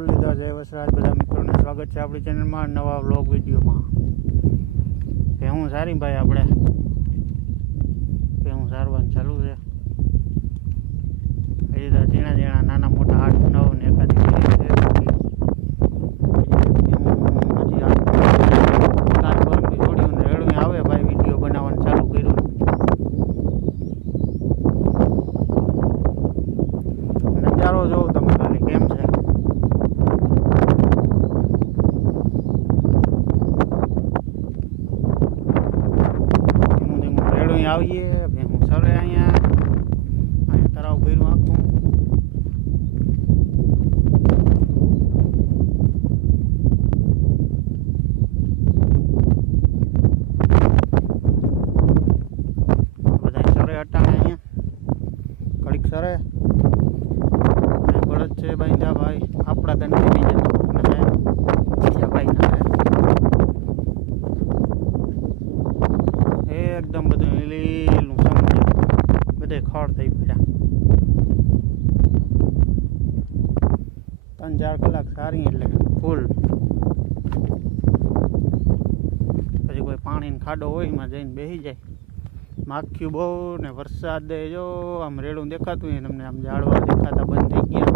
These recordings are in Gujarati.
મુરલીધર, જય વસરાજ. બધા મિત્રોને સ્વાગત છે આપણી ચેનલમાં નવા વ્લોગ વિડીયોમાં. ભેહું સારી ભાઈ આપણે? ભેહું સારવાનું ચાલુ છે? હજી તો ઝીણા ઝીણા નાના મોટા આઠ નવ ને એકાદી નીકળી છે બાકી ભેહું હજી આ કાલ પરમ બી છોડ્યું ને રેડું આવે ભાઈ વીડિયો બનાવવાનું ચાલુ કર્યું નજારો જોવો તમે ખાલી કેમ છે ધીમું ધીમું રેડું આવીએ ભેહું સરે અહીંયા અહીંયા તરાવ ભર્યું આખું. બધા સરે અટાણે અહીંયા? કડીક સરે. બળદ છે, બાંધ્યા ભાઈ. આપણા ધંધે બીજા ભાઈ ના એકદમ બધું લીલું સમજે બધે થઈ ત્રણ ચાર કલાક સારી એટલે ફૂલ. પછી કોઈ પાણીનો ખાડો હોય એમાં જઈને બેસી જાય. માખ્યું બહુ ને વરસાદ દે જો આમ રેડું દેખાતું હોય તમને આમ ઝાડવા દેખાતા બંધ થઈ ગયા.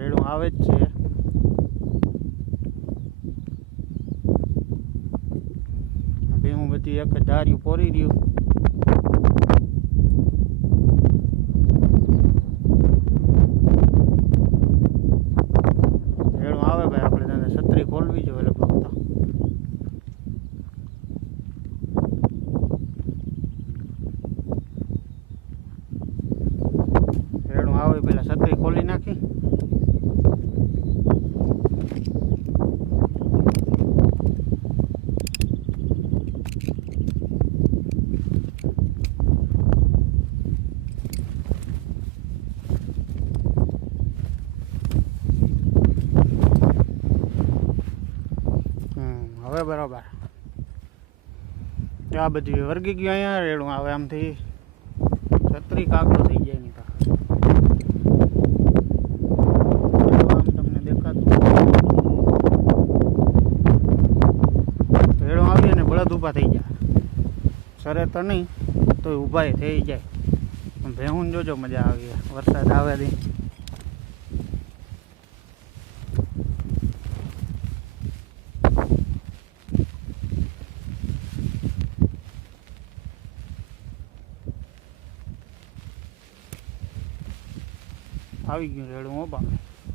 રેડું આવે જ છે. ભીમું બધી એક ધાર્યું પોરી રહ્યું રેડું આવે ભાઈ આપણે તને છત્રી ખોલવી જોઈએ લગભગ તો રેડું આવે પેલા છત્રી ખોલી નાખી હમ હવે બરાબર આ બધી વર્ગી ગયું અહીંયા રેડું આવે આમથી છત્રી કાગડો થઈ જાય નહીં તો આમ તમને દેખાતું રેડું બળદ ઊભા થઈ જાય સરે તો નહીં તો ઊભા થઈ જાય. ભેહું જોજો મજા આવી, વરસાદ આવે નહીં. આવી ગયું રેડું ઓપા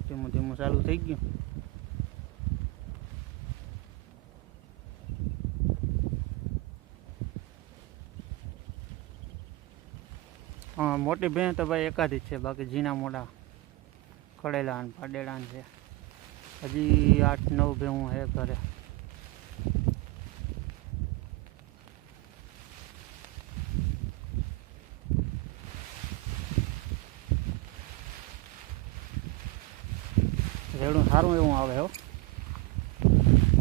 ધીમું ધીમું ચાલુ થઈ ગયું. મોટી ભેં તો ભાઈ એકાદી છે, બાકી ઝીણા મોડા કડેલા ને પાડેલા છે. હજી આઠ નવ ભેહું હે ઘરે. રેડું સારું એવું આવે હો.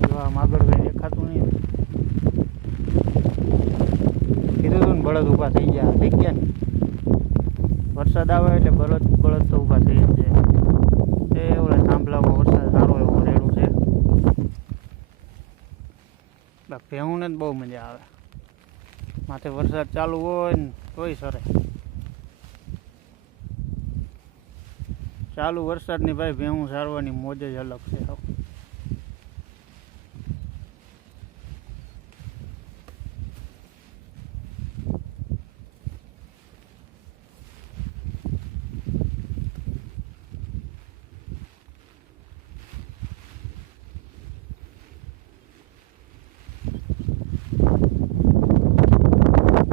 જોવા માગળ ભાઈ દેખાતું નહીં કીધું તું ને બળદ ઊભા થઈ ગયા. થઈ ગયા ને? વરસાદ આવે એટલે બળદ બળદ તો ઊભા થઈ જાય. એ ઓલા થાંભલામાં વરસાદ સારો એવો રેડું છે. બા ભેહું ને જ બહુ મજા આવે. માથે વરસાદ ચાલુ હોય ને તોય સરે. ચાલુ વરસાદની ભાઈ ભેહું સારવાની મોજ જ અલગ છે હો.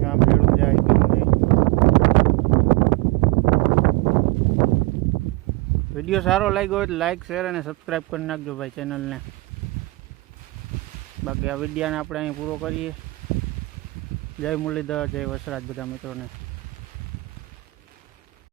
ગામ રેડું જાય કેમ જાય વીડિયો સારો લાગ્યો હોય તો લાઇક શેર અને સબસ્ક્રાઈબ કરી નાખજો ભાઈ ચેનલને બાકી આ વિડીયાને આપણે અહીં પૂરો કરીએ. જય મુરલીધર, જય વસરાજ બધા મિત્રોને.